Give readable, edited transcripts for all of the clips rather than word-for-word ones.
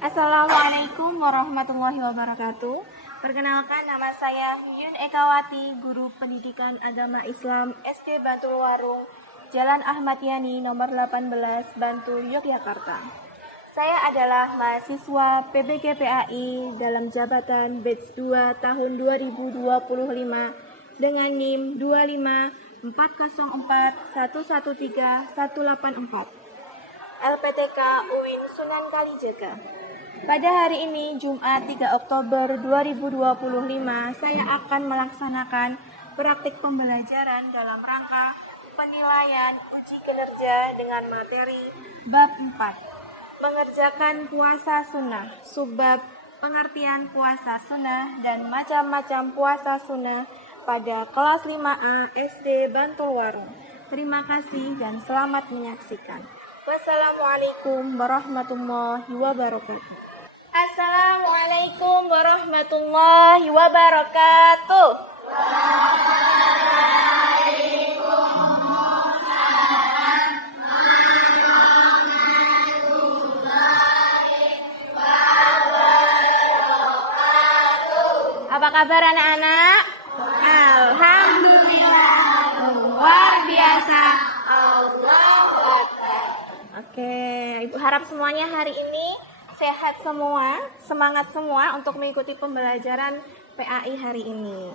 Assalamualaikum warahmatullahi wabarakatuh. Perkenalkan, nama saya Yun Ekawati, guru pendidikan agama Islam SD Bantul Warung, Jalan Ahmad Yani nomor 18, Bantul, Yogyakarta. Saya adalah mahasiswa PBG-PAI dalam jabatan batch 2 tahun 2025 dengan NIM 25404113 LPTK UIN Sunan Kalijaga. Pada hari ini, Jumat 3 Oktober 2025, saya akan melaksanakan praktik pembelajaran dalam rangka penilaian uji kinerja dengan materi bab 4, mengerjakan puasa sunnah, subbab pengertian puasa sunnah dan macam-macam puasa sunnah pada kelas 5A SD Bantul Warung. Terima kasih dan selamat menyaksikan. Wassalamualaikum warahmatullahi wabarakatuh. Assalamualaikum warahmatullahi wabarakatuh. Apa kabar anak-anak? Alhamdulillah, luar biasa. Allahu Akbar. Oke, Ibu harap semuanya hari ini sehat semua, semangat semua untuk mengikuti pembelajaran PAI hari ini.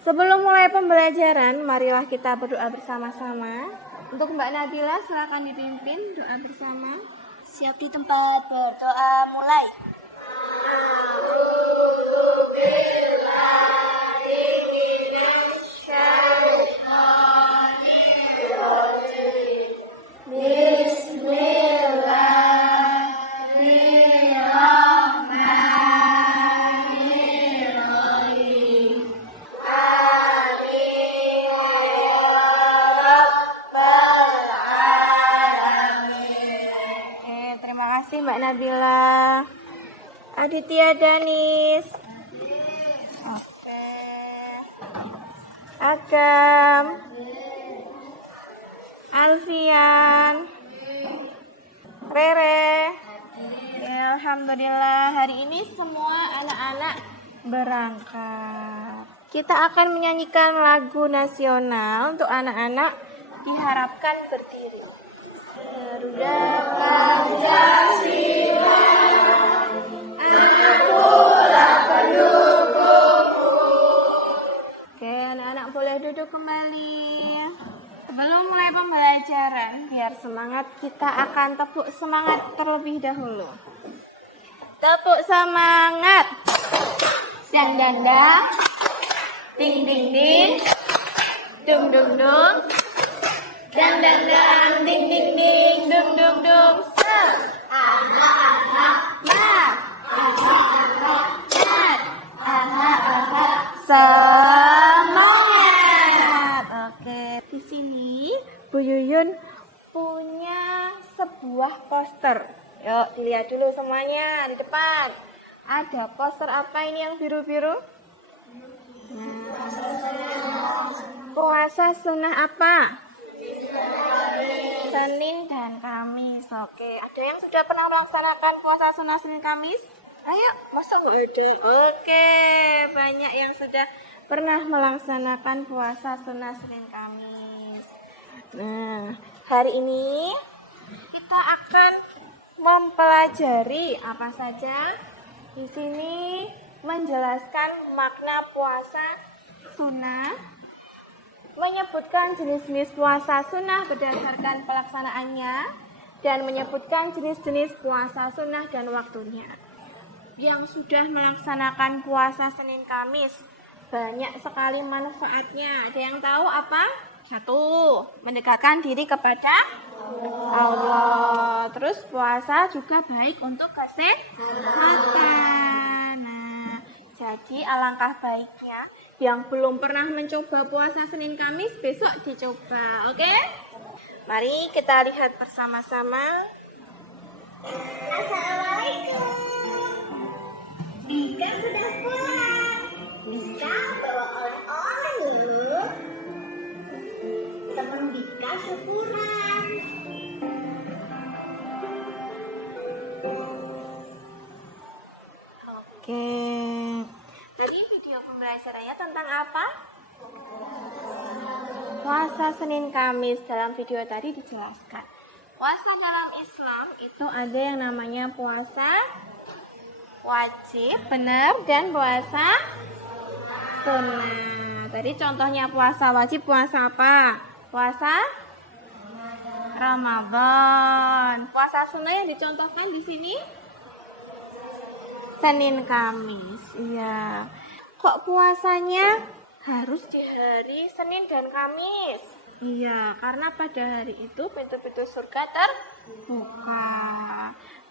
Sebelum mulai pembelajaran, marilah kita berdoa bersama-sama. Untuk Mbak Nabila, silakan dipimpin doa bersama. Siap di tempat, berdoa mulai. Mbak Nabila. Aditya Danis. Oke. Agam. Alfian. Rere. Alhamdulillah, hari ini semua anak-anak berangkat. Kita akan menyanyikan lagu nasional untuk anak-anak, diharapkan berdiri. Garuda Pancasila, akulah pendukungmu. Oke, anak-anak boleh duduk kembali. Sebelum mulai pembelajaran, biar semangat, kita akan tepuk semangat terlebih dahulu. Tepuk semangat. Siang danda, ding ding ding, dung dung dung. Dang dang dang, ding ding ding, dung dung dung. Semangat. Oke, di sini Bu Yuyun punya sebuah poster. Yuk dilihat dulu semuanya di depan. Ada poster apa ini yang biru-biru? Puasa sunnah apa? Senin dan Kamis. Oke, ada yang sudah pernah melaksanakan puasa sunnah Senin Kamis? Ayo, masa nggak ada? Oke, banyak yang sudah pernah melaksanakan puasa sunnah Senin Kamis. Nah, hari ini kita akan mempelajari apa saja. Di sini menjelaskan makna puasa sunnah, menyebutkan jenis-jenis puasa sunnah berdasarkan pelaksanaannya, dan menyebutkan jenis-jenis puasa sunnah dan waktunya. Yang sudah melaksanakan puasa Senin Kamis, banyak sekali manfaatnya. Ada yang tahu apa? 1, mendekatkan diri kepada Allah. Terus puasa juga baik untuk kesehatan. Nah, jadi alangkah baiknya yang belum pernah mencoba puasa Senin Kamis, besok dicoba, oke? Mari kita lihat bersama-sama. Assalamualaikum. Dika sudah pulang. Dika bawa oleh-oleh loh. Temen Dika syukuran. Oke. Tadi video pembelajarannya tentang apa? Puasa Senin Kamis. Dalam video tadi dijelaskan. Puasa dalam Islam itu ada yang namanya puasa wajib, benar, dan puasa sunnah. Tadi contohnya puasa wajib, puasa apa? Puasa Ramadan. Puasa sunnah yang dicontohkan di sini Senin Kamis. Iya. Kok puasanya harus di hari Senin dan Kamis? Iya, karena pada hari itu pintu-pintu surga terbuka.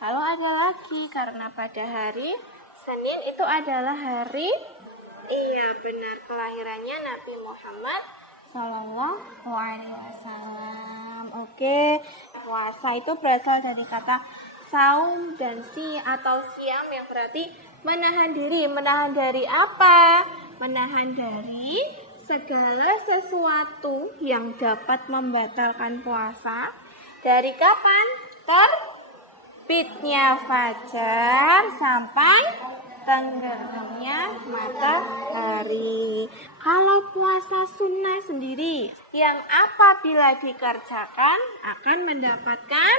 Lalu ada lagi karena pada hari Senin itu adalah hari, iya benar, kelahirannya Nabi Muhammad Sallallahu Alaihi Wasallam. Oke, puasa itu berasal dari kata saum dan atau siam yang berarti menahan diri. Menahan dari apa? Menahan dari segala sesuatu yang dapat membatalkan puasa. Dari kapan? Terbitnya fajar sampai tenggelamnya matahari. Kalau puasa sunnah sendiri, yang apabila dikerjakan akan mendapatkan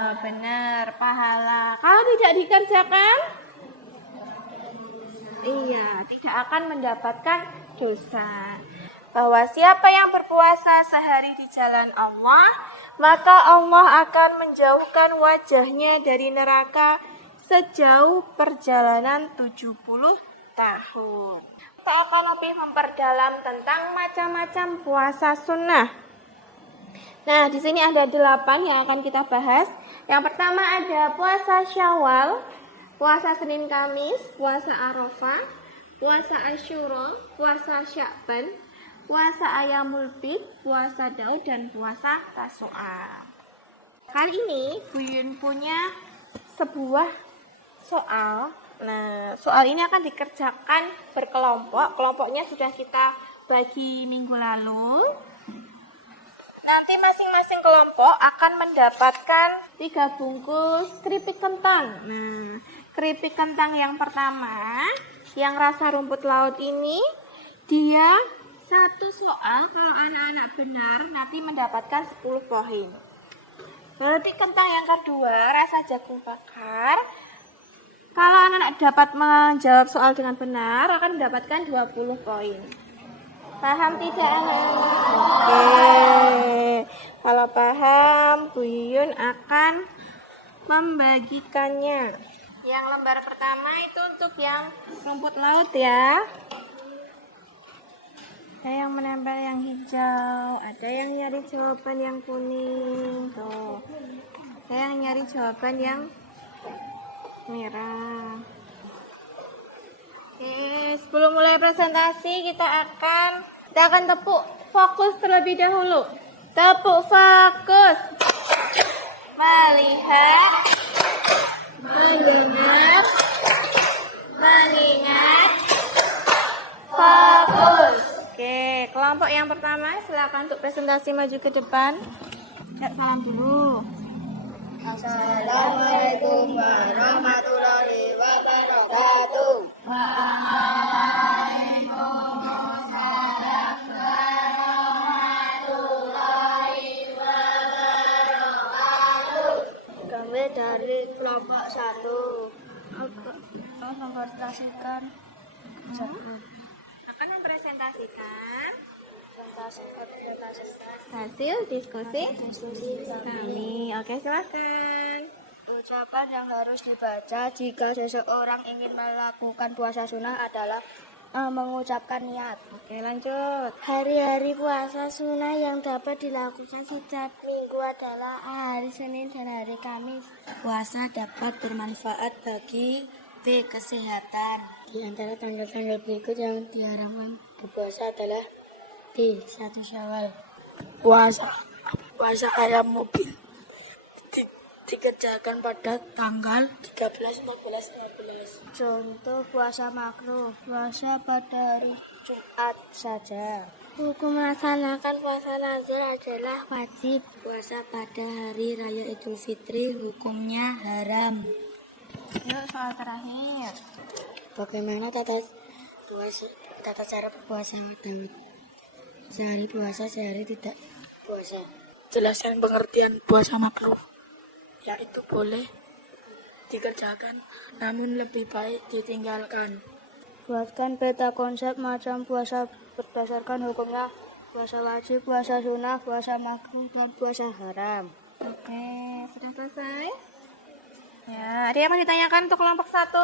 benar pahala. Kalau tidak dikerjakan, iya, tidak akan mendapatkan dosa. Bahwa siapa yang berpuasa sehari di jalan Allah, maka Allah akan menjauhkan wajahnya dari neraka sejauh perjalanan 70 tahun. Kita akan lebih memperdalam tentang macam-macam puasa sunnah. Nah, di sini ada 8 yang akan kita bahas. Yang pertama ada puasa Syawal, puasa Senin Kamis, puasa Arafah, puasa Asyura, puasa Sya'ban, puasa Ayamul Bid, puasa Daud, dan puasa Tasu'a. Kali ini Bu Yun punya sebuah soal. Nah, soal ini akan dikerjakan berkelompok. Kelompoknya sudah kita bagi minggu lalu. Nanti masing-masing kelompok akan mendapatkan 3 bungkus keripik kentang. Nah, keripik kentang yang pertama, yang rasa rumput laut ini, dia 1 soal kalau anak-anak benar nanti mendapatkan 10 poin. Berarti kentang yang kedua, rasa jagung bakar, kalau anak-anak dapat menjawab soal dengan benar akan mendapatkan 20 poin. Paham tidak, anak? Oke. Kalau paham, Bu Yun akan membagikannya. Yang lembar pertama itu untuk yang rumput laut ya. Ada yang menempel yang hijau, ada yang nyari jawaban yang kuning. Tuh. Ada yang nyari jawaban yang merah. Oke, sebelum mulai presentasi kita akan tepuk fokus terlebih dahulu. Tepuk fokus. Melihat, mendengar, mengingat, fokus. Oke, kelompok yang pertama silakan untuk presentasi maju ke depan. Salam dulu. Assalamualaikum warahmatullahi wabarakatuh. Kami dari kelompok 1 akan mempresentasikan hasil diskusi kami. Oke, silakan. Ucapan yang harus dibaca jika seseorang ingin melakukan puasa sunnah adalah mengucapkan niat. Oke, lanjut. Hari-hari puasa sunnah yang dapat dilakukan setiap minggu adalah hari Senin dan hari Kamis. Puasa dapat bermanfaat bagi kesehatan. Di antara tanggal-tanggal berikut yang diharamkan berpuasa adalah D1 Syawal. Puasa ayam mobil dikerjakan pada tanggal 13, 14, 15. Contoh puasa makruh, puasa pada hari Jumat saja. Hukum melaksanakan puasa nazar adalah wajib. Puasa pada hari raya Idul Fitri hukumnya haram. Yuk, soal terakhir. Bagaimana tata cara puasa Daud? Sehari puasa, sehari tidak puasa. Jelaskan pengertian puasa makruh, yaitu boleh dikerjakan, namun lebih baik ditinggalkan. Buatkan peta konsep macam puasa berdasarkan hukumnya. Puasa wajib, puasa sunnah, puasa makruh, dan puasa haram. Oke, sudah selesai. Ya, ada yang mau ditanyakan untuk kelompok 1?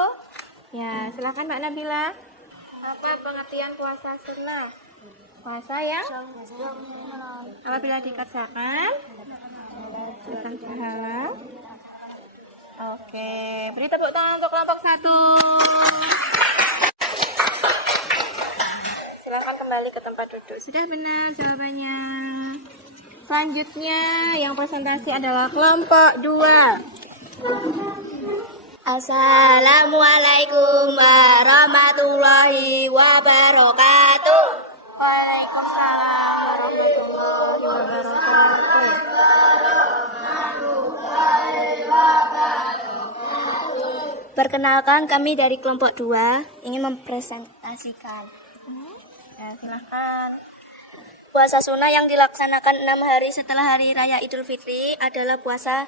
Ya, silakan Mbak Nabila. Apa pengertian puasa sunnah? Puasa yang apabila dikerjakan dapat pahala. Oke, beri tepuk tangan untuk kelompok 1. Silakan kembali ke tempat duduk. Sudah benar jawabannya. Selanjutnya yang presentasi adalah kelompok 2. Assalamualaikum warahmatullahi wabarakatuh. Waalaikumsalam warahmatullahi wabarakatuh. Perkenalkan, kami dari kelompok 2 ingin mempresentasikan Ya, silahkan. puasa sunnah yang dilaksanakan 6 hari setelah hari raya Idul Fitri adalah puasa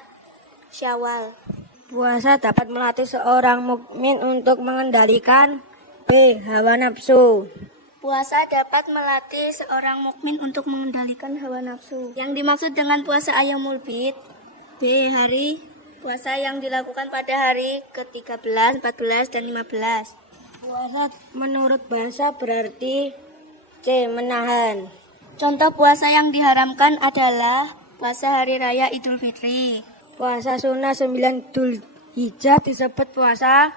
Syawal. Puasa dapat melatih seorang mukmin untuk mengendalikan hawa nafsu. Puasa dapat melatih seorang mukmin untuk mengendalikan hawa nafsu. Yang dimaksud dengan puasa Ayyamul Bid, hari puasa yang dilakukan pada hari ke-13, 14, dan 15. Puasa menurut bahasa berarti menahan. Contoh puasa yang diharamkan adalah puasa hari raya Idul Fitri. Puasa sunnah 9 Dzul Hijjah disebut puasa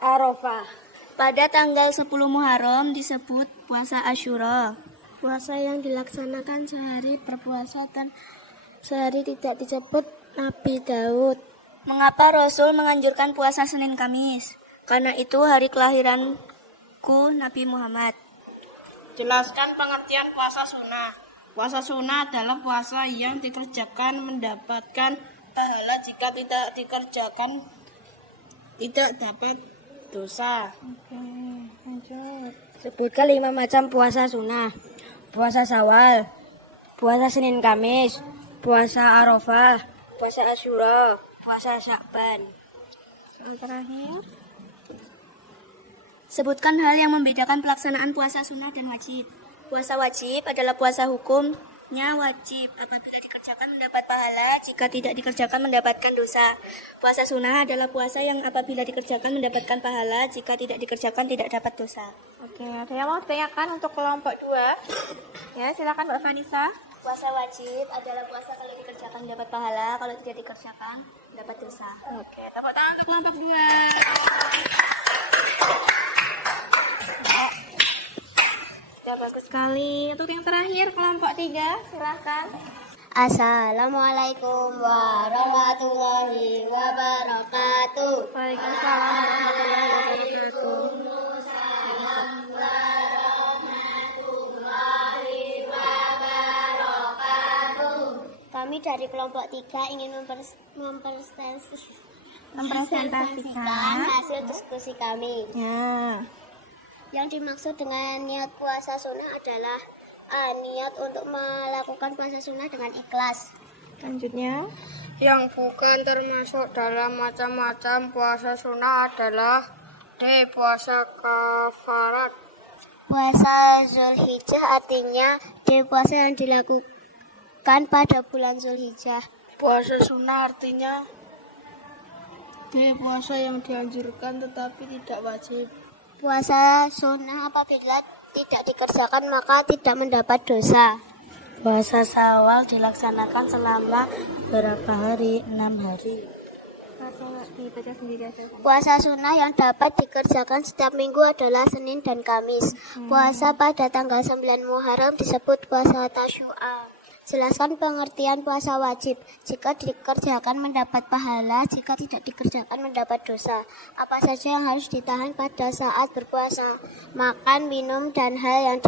Arafah. Pada tanggal 10 Muharram disebut puasa Asyura. Puasa yang dilaksanakan sehari berpuasa dan sehari tidak disebut Nabi Daud. Mengapa Rasul menganjurkan puasa Senin Kamis? Karena itu hari kelahiranku Nabi Muhammad. Jelaskan pengertian puasa sunnah. Puasa sunnah adalah puasa yang dikerjakan mendapatkan pahala, jika tidak dikerjakan tidak dapat dosa. Oke, lanjut. Sebutkan 5 macam puasa sunnah. Puasa Syawal, puasa Senin Kamis, puasa Arafah, puasa Asyura, puasa Sya'ban. Soal terakhir. Sebutkan hal yang membedakan pelaksanaan puasa sunnah dan wajib. Puasa wajib adalah puasa hukumnya wajib. Apabila dikerjakan mendapat pahala, jika tidak dikerjakan mendapatkan dosa. Puasa sunnah adalah puasa yang apabila dikerjakan mendapatkan pahala, jika tidak dikerjakan tidak dapat dosa. Oke, ada yang mau ditanyakan untuk kelompok 2? Ya, silakan Mbak Vanessa. Puasa wajib adalah puasa kalau dikerjakan mendapat pahala, kalau tidak dikerjakan mendapat dosa. Oke, tepuk tangan untuk kelompok 2. Sudah bagus sekali. Untuk yang terakhir kelompok 3, silakan. Assalamualaikum warahmatullahi wabarakatuh. Waalaikumsalam warahmatullahi wabarakatuh. Kami dari kelompok 3 ingin mempresentasikan hasil diskusi kami. Ya. Yang dimaksud dengan niat puasa sunnah adalah niat untuk melakukan puasa sunnah dengan ikhlas. Selanjutnya. Yang bukan termasuk dalam macam-macam puasa sunnah adalah puasa kafarat. Puasa Zulhijjah artinya puasa yang dilakukan pada bulan Zulhijjah. Puasa sunnah artinya puasa yang dianjurkan tetapi tidak wajib. Puasa sunnah apabila tidak dikerjakan maka tidak mendapat dosa. Puasa Syawal dilaksanakan selama berapa hari? 6 hari. Dibaca sendiri aja. Puasa sunnah yang dapat dikerjakan setiap minggu adalah Senin dan Kamis. Puasa pada tanggal 9 Muharram disebut puasa Tasyu'a. Jelaskan pengertian puasa wajib. Jika dikerjakan mendapat pahala, jika tidak dikerjakan mendapat dosa. Apa saja yang harus ditahan pada saat berpuasa? Makan, minum, dan hal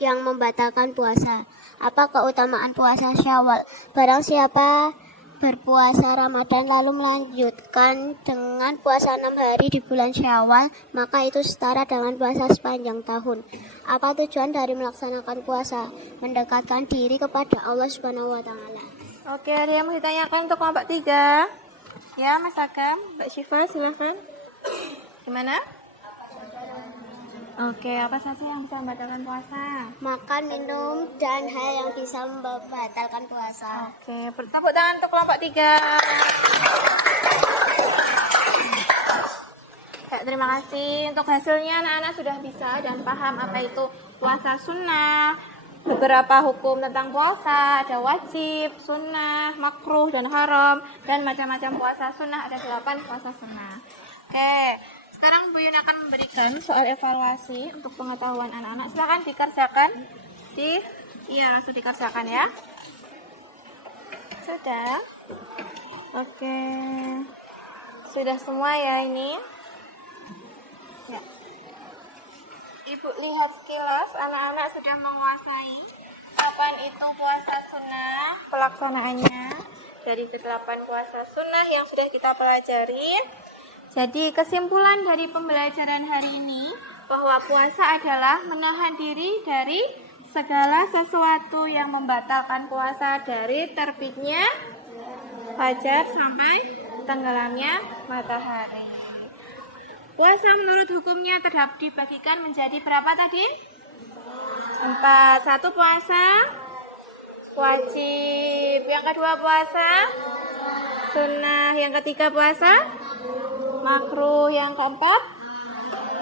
yang membatalkan puasa. Apa keutamaan puasa Syawal? Barang siapa berpuasa Ramadan lalu melanjutkan dengan puasa 6 hari di bulan Syawal, maka itu setara dengan puasa sepanjang tahun. Apa tujuan dari melaksanakan puasa? Mendekatkan diri kepada Allah Subhanahu wa taala. Oke, ada yang mau ditanyakan untuk kelompok 3? Ya, Mas Agam, Mbak Syifa, silahkan. Gimana? Oke, apa saja yang bisa membatalkan puasa? Makan, minum, dan hal yang bisa membatalkan puasa. Oke, tepuk tangan untuk kelompok 3. Ya, terima kasih. Untuk hasilnya anak-anak sudah bisa dan paham apa itu puasa sunnah, beberapa hukum tentang puasa, ada wajib, sunnah, makruh, dan haram, dan macam-macam puasa sunnah, ada 8 puasa sunnah. Oke, sekarang Bu Yun akan memberikan soal evaluasi untuk pengetahuan anak-anak. Silakan dikerjakan. Langsung dikerjakan ya. Sudah? Oke. Sudah semua ya ini? Ya. Ibu lihat sekilas anak-anak sudah menguasai kapan itu puasa sunnah, pelaksanaannya dari ke-8 puasa sunnah yang sudah kita pelajari. Jadi kesimpulan dari pembelajaran hari ini bahwa puasa adalah menahan diri dari segala sesuatu yang membatalkan puasa dari terbitnya fajar sampai tenggelamnya matahari. Puasa menurut hukumnya terdapat dibagikan menjadi berapa tadi? 4. 1 puasa wajib, yang kedua puasa sunnah, yang ketiga puasa makruh, yang keempat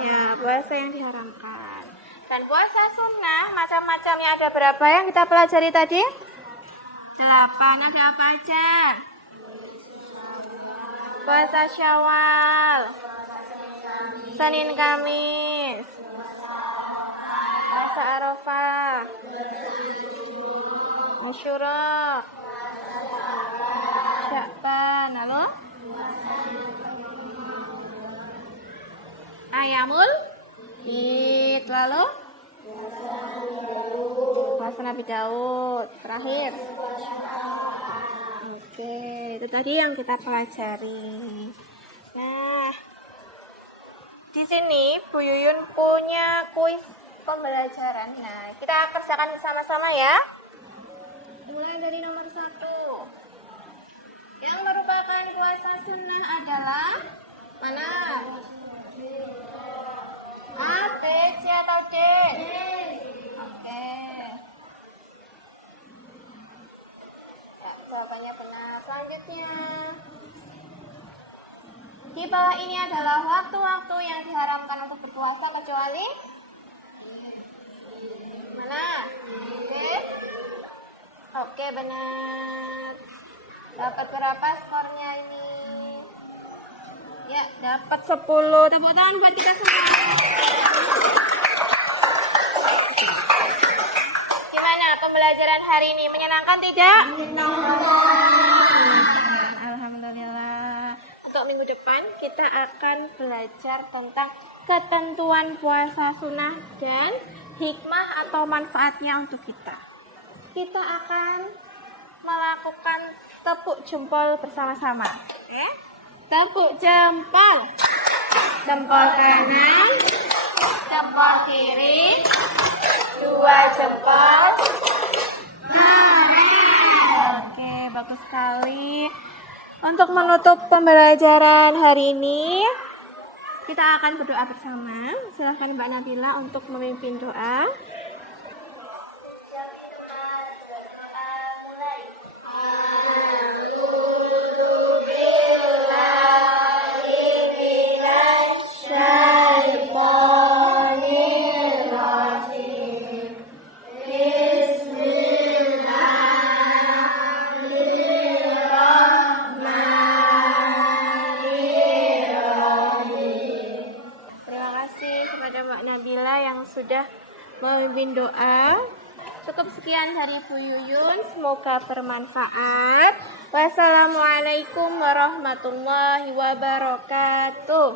ya puasa yang diharamkan. Dan puasa sunnah macam-macamnya ada berapa yang kita pelajari tadi? 8. Ada apa aja? Puasa Syawal, Senin Kamis, puasa Arafah, Asyura, Sya'ban, lalu Ayamul Bid, lalu puasa Nabi Daud, terakhir. Oke, itu tadi yang kita pelajari. Nah, di sini Bu Yuyun punya kuis pembelajaran. Nah, kita kerjakan bersama-sama ya. Mulai dari nomor 1. Yang merupakan puasa sunnah adalah mana? A, B, C atau D? Oke. Ya, jawabannya benar. Selanjutnya, di bawah ini adalah waktu-waktu yang diharamkan untuk berpuasa kecuali mana? D. Oke, benar. Dapat berapa skornya ini? Ya, dapat 10. Tepuk tangan buat kita semua. Gimana pembelajaran hari ini? Menyenangkan tidak? Alhamdulillah. Untuk minggu depan kita akan belajar tentang ketentuan puasa sunnah dan hikmah atau manfaatnya untuk kita. Kita akan melakukan tepuk jempol bersama-sama. Tepuk jempol. Jempol kanan, jempol kiri, 2 jempol. Oke, bagus sekali. Untuk menutup pembelajaran hari ini, kita akan berdoa bersama. Silahkan Mbak Nabila untuk memimpin doa. Sudah memimpin doa. Cukup sekian dari Bu Yuyun, semoga bermanfaat. Wassalamualaikum warahmatullahi wabarakatuh.